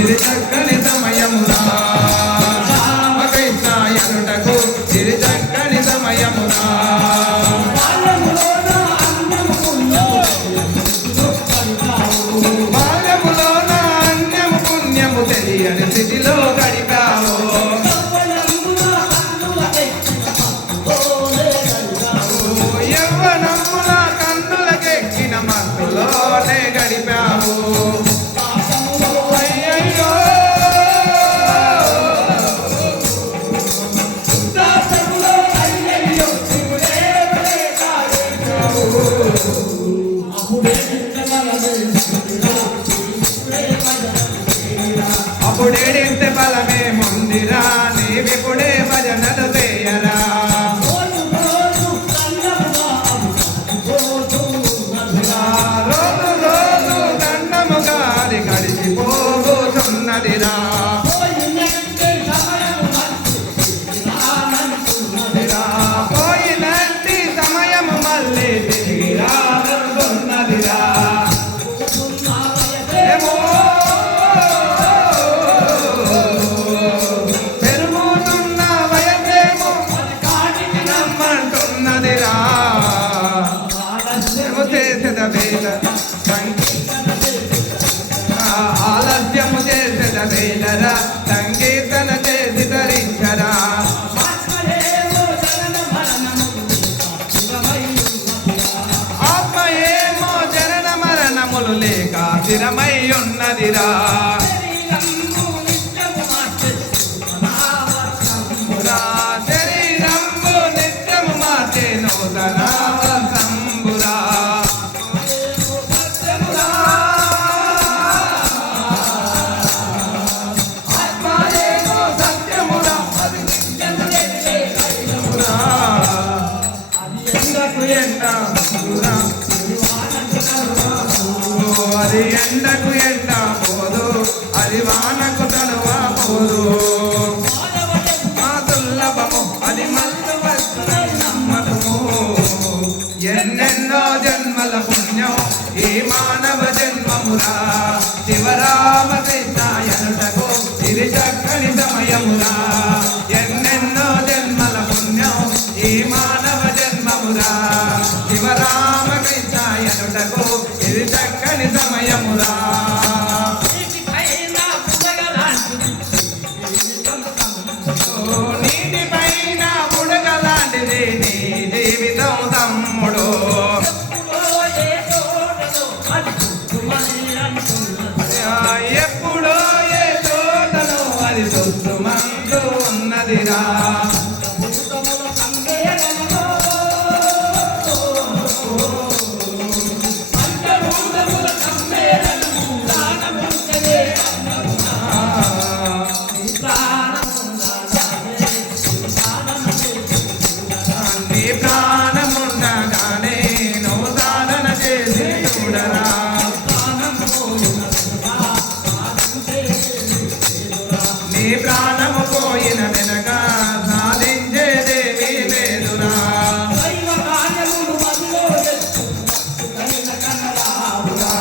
ఇది చక్కని అప్పుడేడింత బలమే చేసేద సంకీర్తన చేసి ధరించరా. ఆత్మయేమో జనన మరణములు లేక స్థిరమై ఉన్నదిరా. అది ఎండకు ఎండ పోదు అది వానకు తనువ పోదు. మా దుర్లభము అది మల్లు వస్తున్నది ఎన్నెన్నో జన్మల పుణ్యం ఈ మానవ జన్మమురా. జన్మమురా శివరామకృష్ణాయనుటకు ఇది చక్కని సమయమురా ఓ నీటి పైన బుడగలాంటిది నీ జీవితం తమ్ముడు ఎప్పుడో ఏ తోటలో అది సుమందు ఉన్నదిరా ప్రాణము పోయిన వెనక సాధించేదేమీ లేదురా దైవ కార్యములు మదిలో ఎప్పుడు మత్తుకైన కనరామురా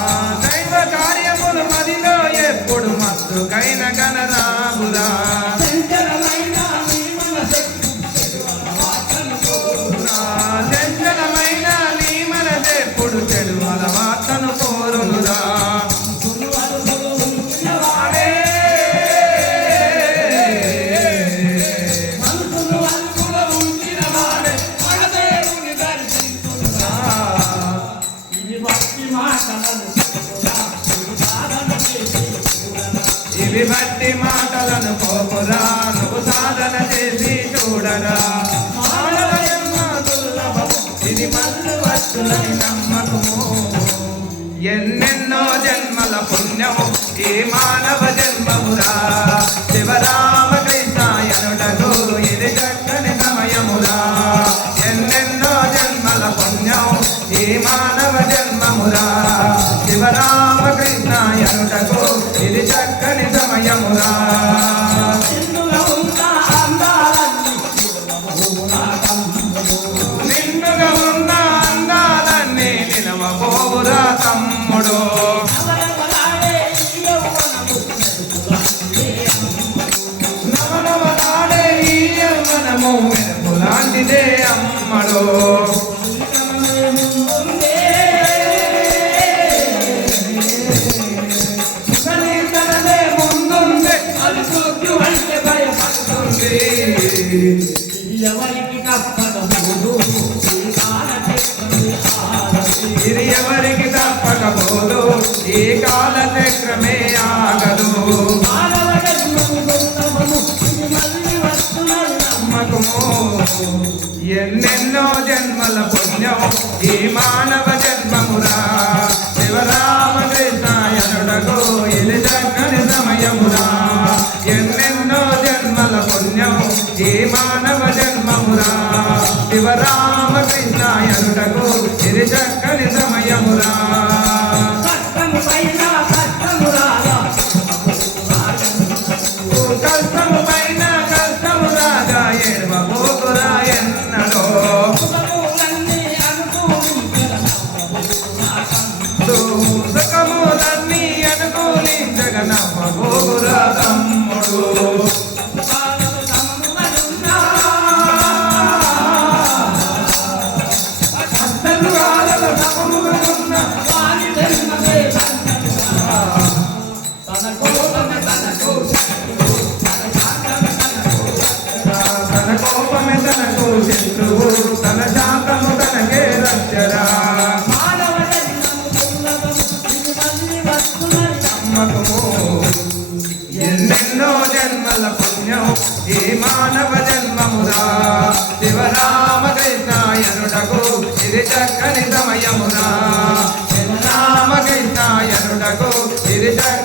ఇవి బట్టి మాటలను పోపురా? నువ్వు సాధన చేసి చూడరా. మానవ జన్మ దుర్లభము. ఇది మల్లు వస్తులని నమ్మకము. ఎన్నెన్నో జన్మల పుణ్యము ఈ మానవ జన్మమురా. శివరామకృష్ణాయనుడకు ఇది చక్కని సమయమురా. ఎన్నెన్నో జన్మల పుణ్యము ఈ మానవ జన్మమురా. శివరామకృష్ణాయనుడకు మంచిదే అమ్మడో. ముందుంది అది చూద్దు అంటే భయపడుతుంది. ఎవరి ఎన్నెన్నో మానవ జన్మమురా. శివరామ కృష్ణ కృష్ణాయనుడకు ఇది చక్కని సమయమునా. చిన్నామ కృష్ణాయనుడకు ఇది చక్క